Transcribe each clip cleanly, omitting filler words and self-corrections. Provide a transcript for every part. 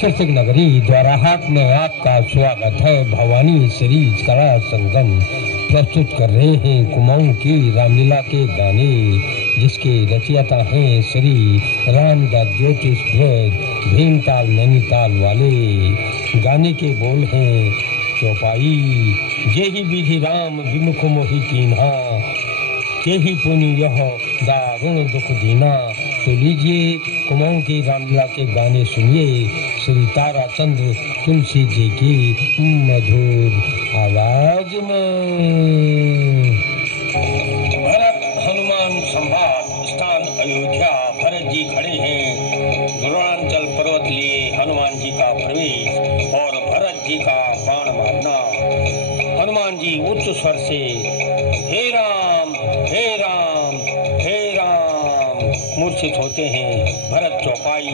सांस्कृतिक नगरी द्वाराहाट में आपका स्वागत है। भवानी सीरीज कला संगम प्रस्तुत कर रहे हैं कुमाऊं की रामलीला के गाने, जिसके रचयिता हैं श्री रामदास ज्योतिष ब्रज भीमताल नैनीताल वाले। गाने के बोल हैं चौपाई। जेहि विधि राम विमुख मोहि कीन्हा, तेहि पुनि यह दारुण दुख दीना। तो लीजिए कुमाऊं की रामलीला के गाने सुनिए श्री ताराचंद्र तुलसी जी की मधुर आवाज में। भरत हनुमान संवाद, स्थान अयोध्या। भरत जी खड़े हैं, द्रोणांचल पर्वत लिए हनुमान जी का प्रवेश और भरत जी का बाण मारना। हनुमान जी उच्च स्वर से हे राम हे राम हे राम मूर्छित होते हैं। भरत चौपाई।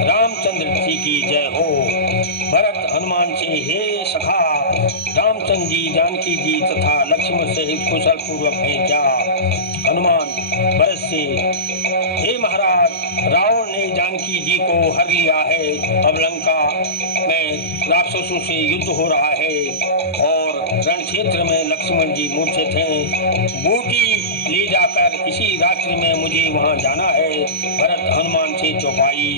रामचंद्र जी की जय हो। भरत हनुमान से हे सखा, रामचंद्र जी जानकी जी तथा लक्ष्मण सहित कुशल पूर्वक हैं क्या? हनुमान भरत से हे महाराज, रावण ने जानकी जी को हर लिया है। अब लंका में राक्षसों से युद्ध हो रहा है और रण क्षेत्र में लक्ष्मण जी मूर्छित हैं। बूटी ले जाकर इसी रात्रि में मुझे वहां जाना है। भरत हनुमान से चौपाई।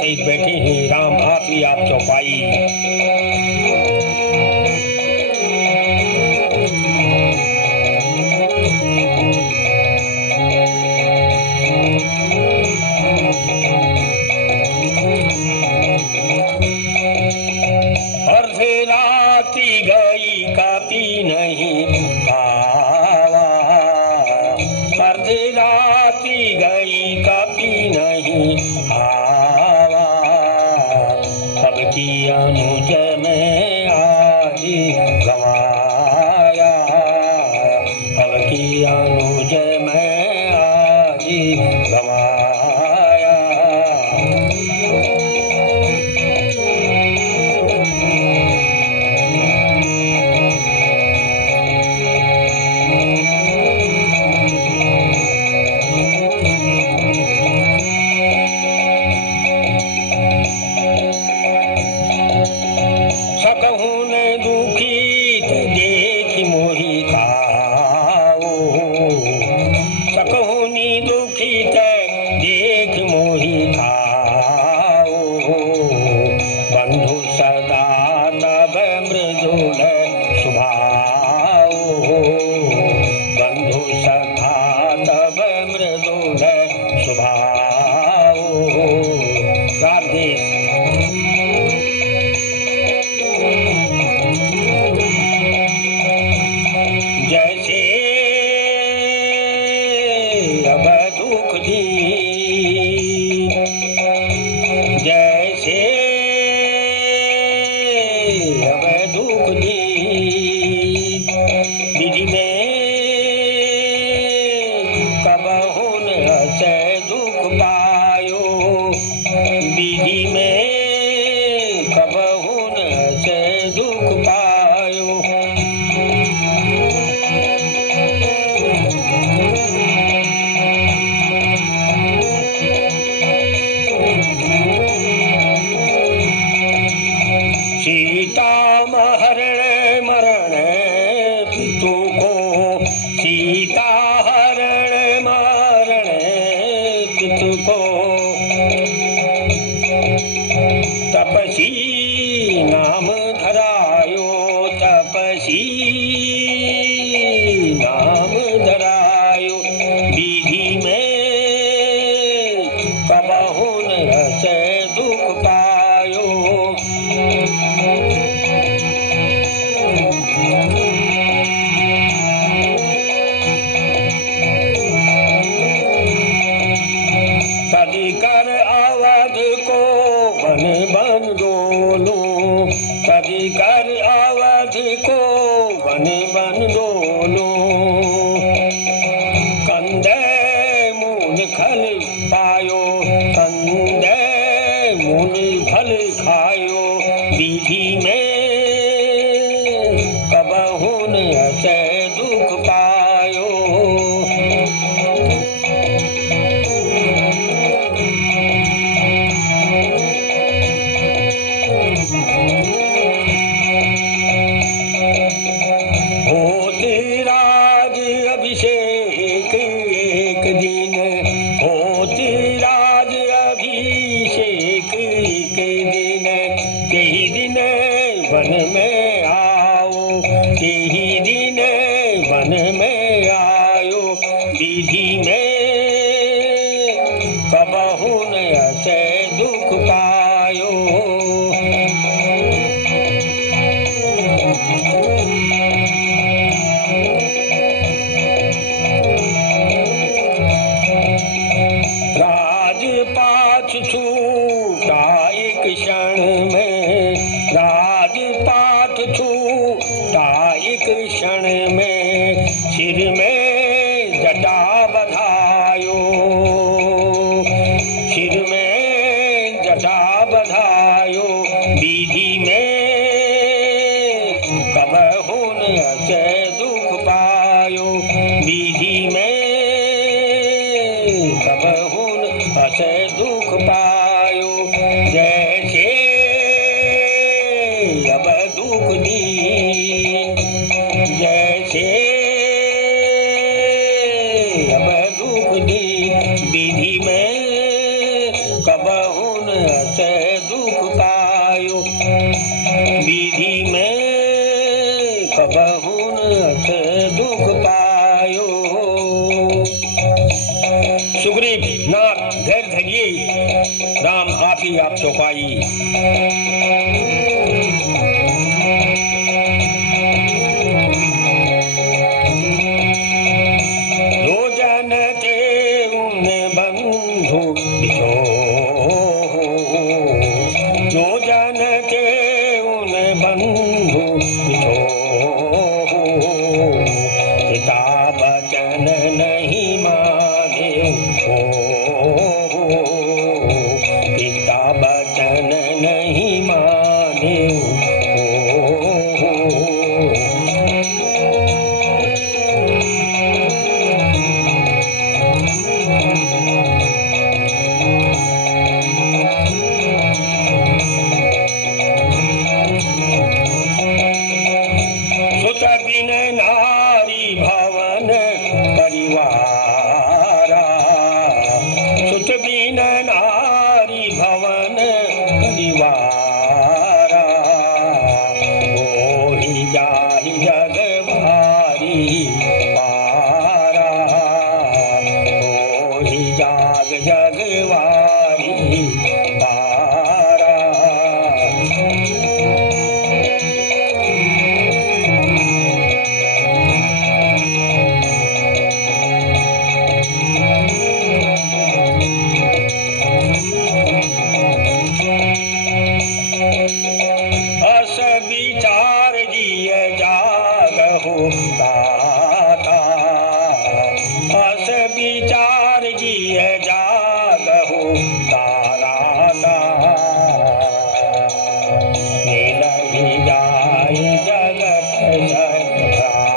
सहित बैठे हैं राम आप ही आप चौपाई। गई कापी नहीं आवा, अर्ध राती गई कापी नहीं आवा, अब की अनुज में आज गवाया, अब की अनुज में आज गवाया। विधि में कबहुन पाई। जो जन के उन बंधु बिछो, जो जन के उन बंधु बिछो, पिता वचन नहीं माने हो, पिता वचन नहीं माने हो। सुत बिन नारी भवन परिवारा, सुत बिन नारी भवन परिवारा, मोहि जाहि जग भारी पारा, मोहि जाग जग भारी पारा। अस विचार जिय जागहु दाता, अस विचार जिय जागहु दाता, मिलहि जाहि जगत जगभ्राता,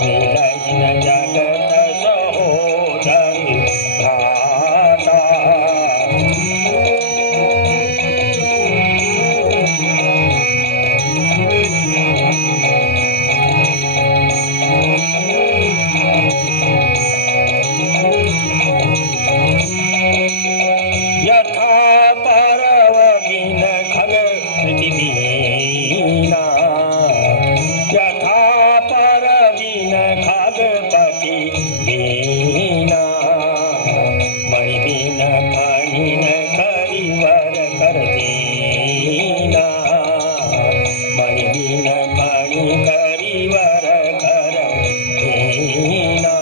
मिलहि न जगत सहोदर भ्राता। यथा परव बिन खग पृथिवीना, यथा पर बिन खगपति दीना, मणि बिन फणि न करिवर कर दीना, मणि बिन फणि करिवर कर दीना।